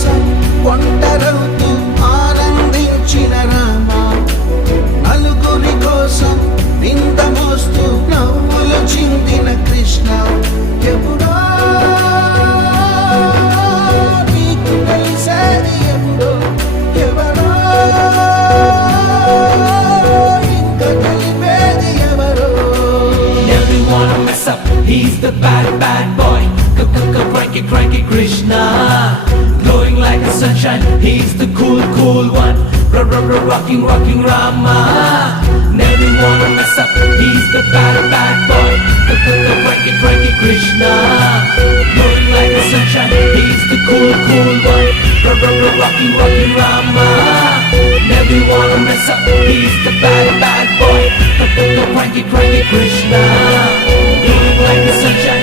కోసం ఒంటరవుతూ ఆనందించిన రామ, నలుగురి కోసం నింద మోస్తూ నవ్వులు చిందిన కృష్ణ, ఎప్పుడో నీకు తెలిసేది ఎప్పుడో, ఎవరో ఇంకా తెలిపేది ఎవరో. Never wanna mess up, he's the bad, bad boy. Cranky, cranky Krishna. Glowing like the sunshine, he's the cool, cool one. Rocking, rocking Rama. Never wanna mess up, he's the bad, bad boy. Cranky, cranky Krishna. Glowing like the sunshine, he's the cool, cool one. Rocking, rocking Rama. Never wanna mess up, he's the bad, bad boy. Cranky, cranky Krishna. Glowing like the sunshine.